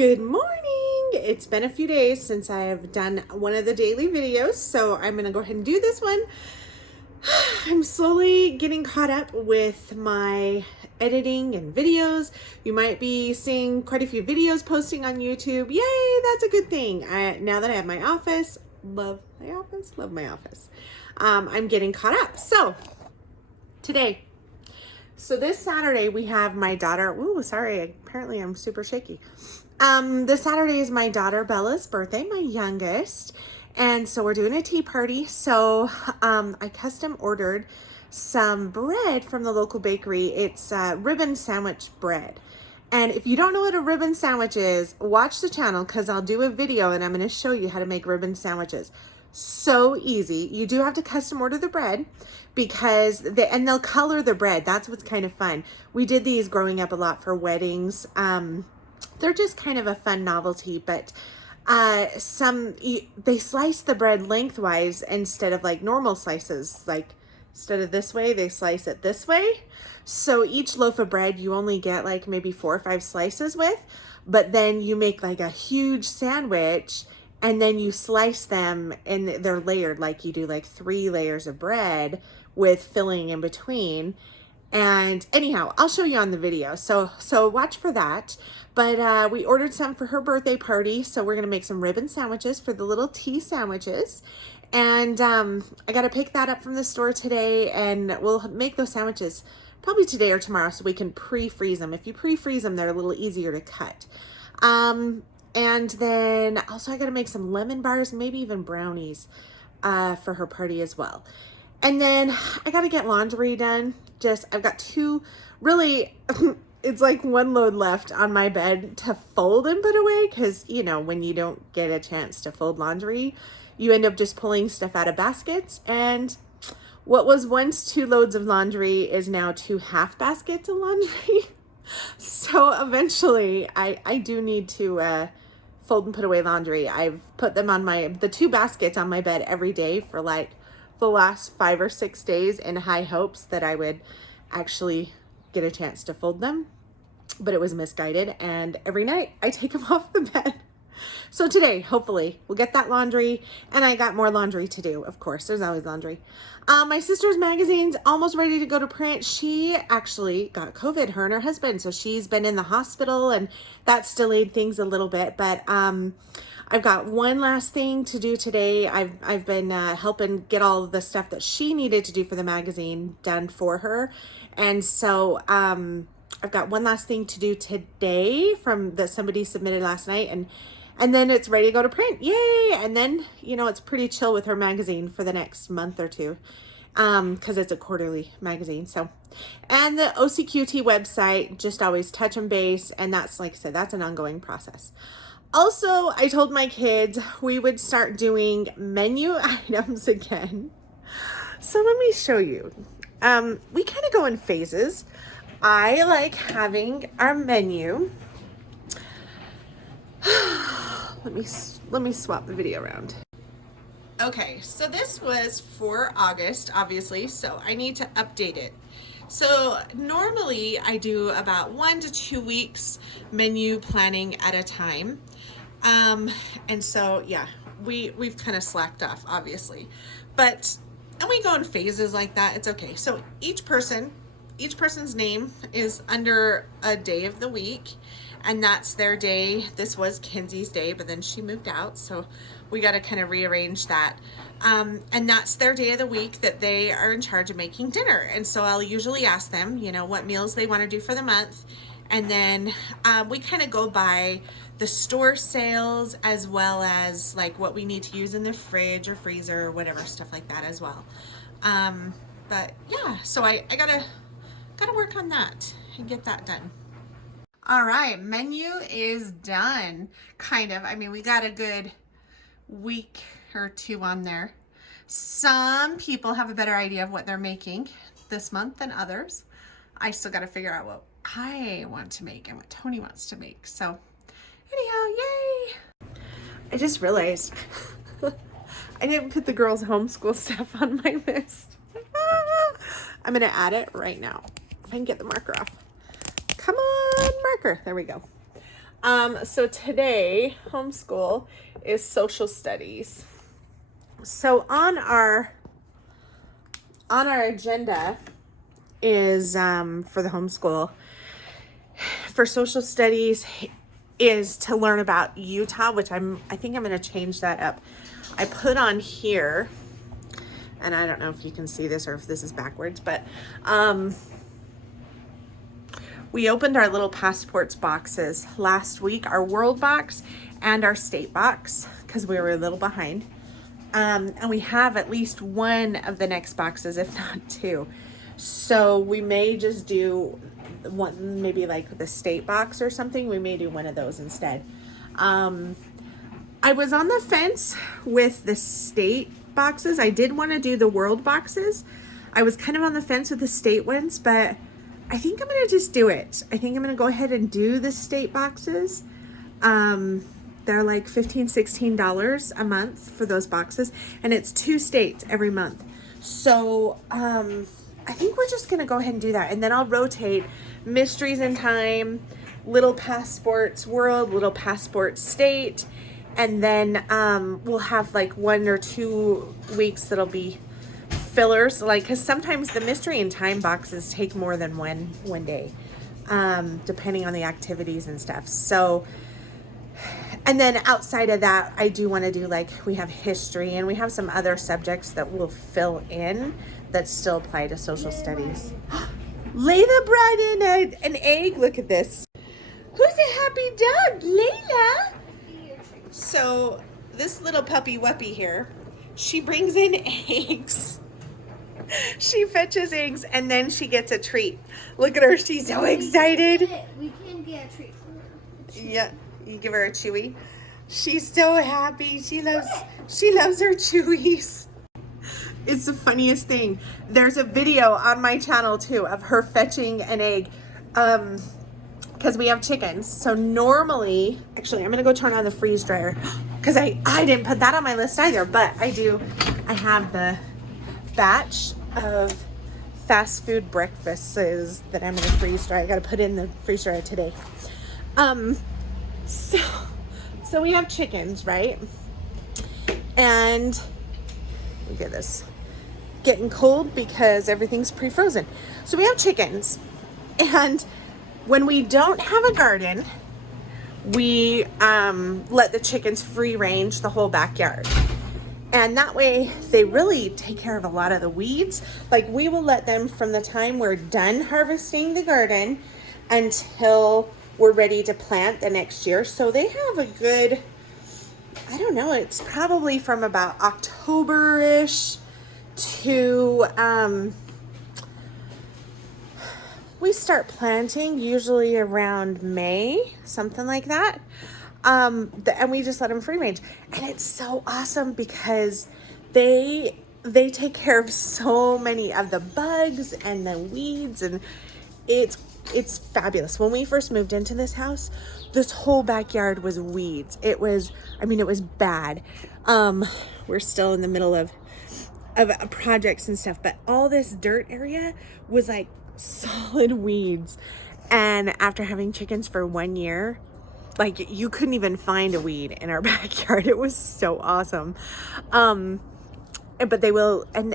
Good morning. It's been a few days since I have done one of the daily videos, so I'm going to go ahead and do this one. I'm slowly getting caught up with my editing and videos. You might be seeing quite a few videos posting on YouTube. Yay, that's a good thing. Now that I have my office, love my office. I'm getting caught up. So today, this Saturday we have my daughter. Ooh, sorry. Apparently I'm super shaky. This Saturday is my daughter Bella's birthday, my youngest. And so we're doing a tea party. So I custom ordered some bread from the local bakery. It's ribbon sandwich bread. And if you don't know what a ribbon sandwich is, watch the channel because I'll do a video and I'm going to show you how to make ribbon sandwiches. So easy. You do have to custom order the bread because they'll color the bread. That's what's kind of fun. We did these growing up a lot for weddings. They're just kind of a fun novelty, but they slice the bread lengthwise instead of like normal slices. Like instead of this way, they slice it this way. So each loaf of bread you only get like maybe 4 or 5 slices with, but then you make like a huge sandwich and then you slice them and they're layered, like you do like 3 layers of bread with filling in between. And anyhow, I'll show you on the video. So watch for that. But we ordered some for her birthday party. So we're going to make some ribbon sandwiches for the little tea sandwiches. And I got to pick that up from the store today. And we'll make those sandwiches probably today or tomorrow so we can pre-freeze them. If you pre-freeze them, they're a little easier to cut. And then also I got to make some lemon bars, maybe even brownies for her party as well. And then I got to get laundry done. I've got 2, really, it's like 1 load left on my bed to fold and put away. Cause you know, when you don't get a chance to fold laundry, you end up just pulling stuff out of baskets. And what was once 2 loads of laundry is now 2 half baskets of laundry. So eventually I do need to, fold and put away laundry. I've put them on the 2 baskets on my bed every day for like the last 5 or 6 days in high hopes that I would actually get a chance to fold them, but it was misguided, and every night I take them off the bed. So today, hopefully, we'll get that laundry, and I got more laundry to do. Of course, there's always laundry. My sister's magazine's almost ready to go to print. She actually got COVID, her and her husband, so she's been in the hospital, and that's delayed things a little bit, but I've got one last thing to do today. I've been helping get all of the stuff that she needed to do for the magazine done for her. And so I've got one last thing to do today that somebody submitted last night. And then it's ready to go to print. Yay! And then, you know, it's pretty chill with her magazine for the next month or 2 because it's a quarterly magazine. So, and the OCQT website, just always touch and base. And that's, like I said, that's an ongoing process. Also, I told my kids we would start doing menu items again. So let me show you. We kind of go in phases. I like having our menu. Let me swap the video around. Okay, so this was for August, obviously, so I need to update it. So normally I do about 1 to 2 weeks menu planning at a time. And so, yeah, we've kind of slacked off, obviously, and we go in phases like that. It's okay. So each person's name is under a day of the week, and that's their day. This was Kenzie's day, but then she moved out. So we got to kind of rearrange that. And that's their day of the week that they are in charge of making dinner. And so I'll usually ask them, you know, what meals they want to do for the month. And then we kind of go by the store sales as well as like what we need to use in the fridge or freezer or whatever, stuff like that as well. But yeah, so I gotta work on that and get that done. All right, menu is done, kind of. I mean, we got a good week or 2 on there. Some people have a better idea of what they're making this month than others. I still got to figure out what I want to make and what Tony wants to make. So anyhow, yay! I just realized I didn't put the girls' homeschool stuff on my list. I'm going to add it right now. If I can get the marker off. Come on, marker. There we go. So today, homeschool is social studies. So on our agenda is for the homeschool for social studies is to learn about Utah, which I think I'm going to change that up. I put on here, and I don't know if you can see this or if this is backwards, but we opened our little passports boxes last week, our world box and our state box, because we were a little behind. And we have at least one of the next boxes, if not two. So we may just do one, maybe like the state box or something. We may do one of those instead. I was on the fence with the state boxes. I did want to do the world boxes. I was kind of on the fence with the state ones, but I think I'm going to just do it. I think I'm going to go ahead and do the state boxes. They're like $15, $16 a month for those boxes, and it's 2 states every month. So I think we're just gonna go ahead and do that, and then I'll rotate Mysteries in Time, Little Passports World, Little Passport State, and then we'll have like 1 or 2 weeks that'll be fillers, like, because sometimes the Mystery in Time boxes take more than one day, depending on the activities and stuff. So. And then outside of that, I do want to do, like, we have history and we have some other subjects that we'll fill in that still apply to social studies. Layla brought in an egg. Look at this. Who's a happy dog? Layla. So this little puppy wuppy here, she brings in eggs. She fetches eggs and then she gets a treat. Look at her. She's so excited. We can get a treat for her. Yeah. You give her a chewy. She's so happy. She loves her chewies. It's the funniest thing. There's a video on my channel too of her fetching an egg, because we have chickens. So normally, actually, I'm gonna go turn on the freeze dryer because I didn't put that on my list either, but I do. I have the batch of fast food breakfasts that I'm gonna freeze dry. I gotta put in the freeze dryer today. So we have chickens, right? And look at this, getting cold because everything's pre-frozen. So we have chickens, and when we don't have a garden, we let the chickens free range the whole backyard. And that way they really take care of a lot of the weeds. Like, we will let them from the time we're done harvesting the garden until we're ready to plant the next year. So they have a good, I don't know, it's probably from about October-ish to, we start planting usually around May, something like that. And we just let them free range. And it's so awesome because they take care of so many of the bugs and the weeds, and it's fabulous. When we first moved into this house, this whole backyard was weeds. It was bad. We're still in the middle of projects and stuff, but all this dirt area was like solid weeds. And after having chickens for 1 year, like, you couldn't even find a weed in our backyard. It was so awesome. But they will, and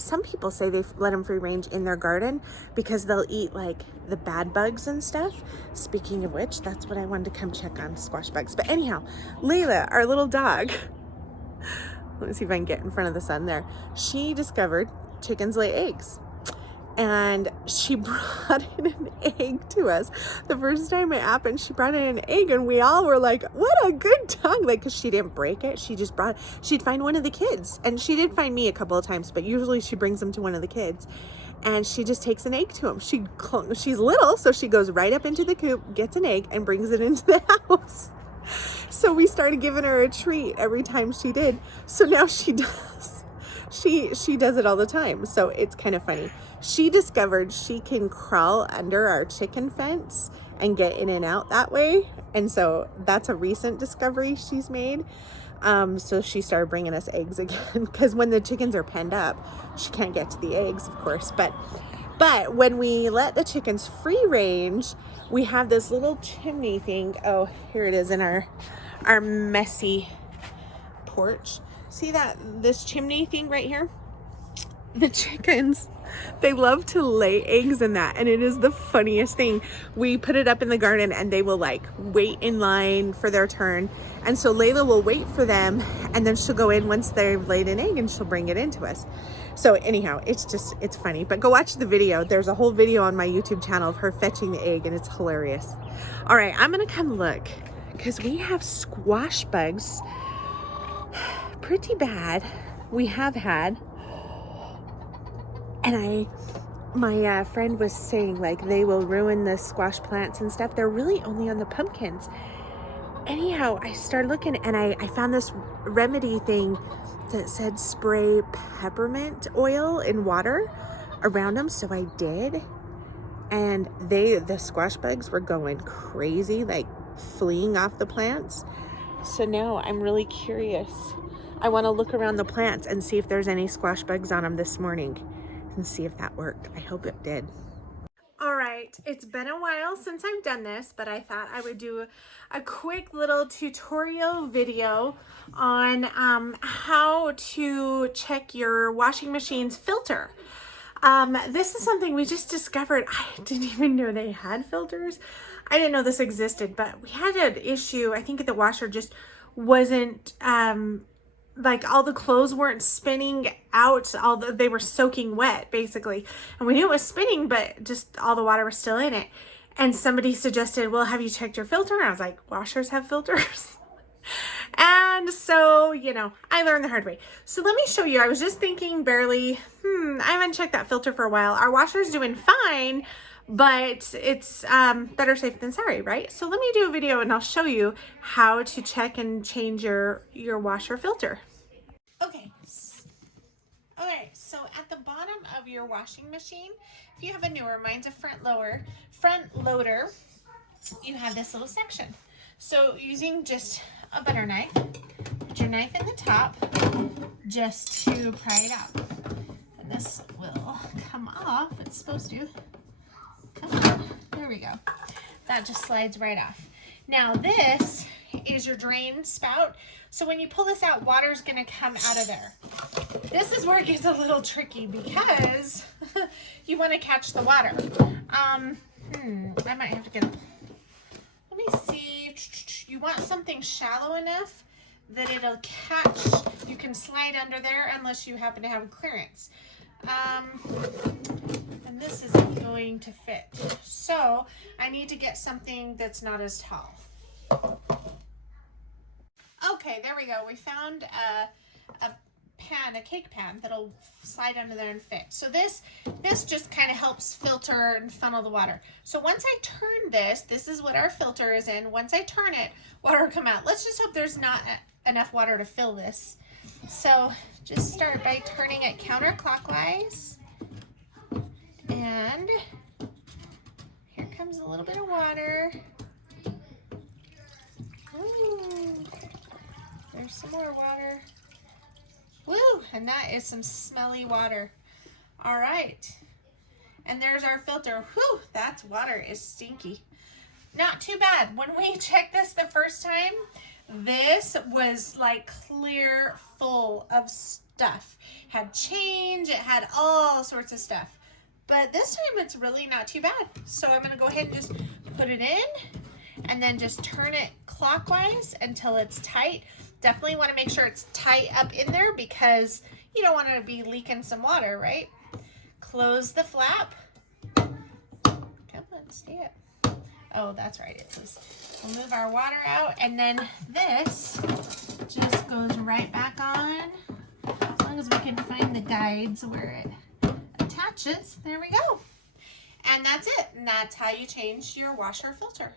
some people say they let them free range in their garden because they'll eat like the bad bugs and stuff. Speaking of which, that's what I wanted to come check on, squash bugs. But anyhow, Layla, our little dog, let me see if I can get in front of the sun there. She discovered chickens lay eggs. And she brought in an egg to us. The first time it happened, she brought in an egg, and we all were like, what a good dog. Like, because she didn't break it. She just she'd find one of the kids. And she did find me a couple of times, but usually she brings them to one of the kids. And she just takes an egg to him. She's little, so she goes right up into the coop, gets an egg, and brings it into the house. So we started giving her a treat every time she did. So now she does. She does it all the time. So it's kind of funny. She discovered she can crawl under our chicken fence and get in and out that way. And so that's a recent discovery she's made. So she started bringing us eggs again, because when the chickens are penned up, she can't get to the eggs, of course. But But when we let the chickens free range, we have this little chimney thing. Oh, here it is in our messy porch. See this chimney thing right here? The chickens, they love to lay eggs in that, and it is the funniest thing. We put it up in the garden and they will like wait in line for their turn, and so Layla will wait for them, and then she'll go in once they've laid an egg and she'll bring it into us. So anyhow, it's funny. But go watch the video. There's a whole video on my YouTube channel of her fetching the egg, and it's hilarious. All right, I'm gonna come look because we have squash bugs pretty bad. We have had. And my friend was saying like they will ruin the squash plants and stuff. They're really only on the pumpkins. Anyhow, I started looking and I found this remedy thing that said spray peppermint oil in water around them. So I did. And the squash bugs were going crazy, like fleeing off the plants. So now I'm really curious. I want to look around the plants and see if there's any squash bugs on them this morning. And see if that worked. I hope it did. All right, it's been a while since I've done this, but I thought I would do a quick little tutorial video on how to check your washing machine's filter. This is something we just discovered. I didn't even know they had filters. I didn't know this existed, but we had an issue. I think the washer just wasn't like all the clothes weren't spinning out, they were soaking wet basically, and we knew it was spinning, but just all the water was still in it. And somebody suggested, well, have you checked your filter? And I was like, washers have filters? And so, you know, I learned the hard way. So let me show you. I was just thinking barely, I haven't checked that filter for a while. Our washer's doing fine, but it's better safe than sorry, right? So let me do a video and I'll show you how to check and change your washer filter. Okay, so at the bottom of your washing machine, if you have a newer, mine's a front loader, you have this little section. So using just a butter knife, put your knife in the top just to pry it out. And this will come off, it's supposed to. Come on, there we go. That just slides right off. Now this is your drain spout. So when you pull this out, water's gonna come out of there. This is where it gets a little tricky because you wanna catch the water. I might have to get, let me see. You want something shallow enough that it'll catch, you can slide under there unless you happen to have clearance. And this isn't going to fit. So I need to get something that's not as tall. Okay, there we go. We found a cake pan that'll slide under there and fit. So this just kind of helps filter and funnel the water. So once I turn this is what our filter is in. Once I turn it, water will come out. Let's just hope there's not enough water to fill this. So just start by turning it counterclockwise. And here comes a little bit of water. Ooh, there's some more water. Woo, and that is some smelly water. All right, and there's our filter. Whew, that water is stinky. Not too bad. When we checked this the first time, this was like clear full of stuff. Had change, it had all sorts of stuff. But this time it's really not too bad. So I'm gonna go ahead and just put it in and then just turn it clockwise until it's tight. Definitely wanna make sure it's tight up in there because you don't wanna be leaking some water, right? Close the flap. Come on, stay up. Oh, that's right, it was. We'll move our water out and then this just goes right back on. As long as we can find the guides where it attaches. There we go. And that's it. And that's how you change your washer filter.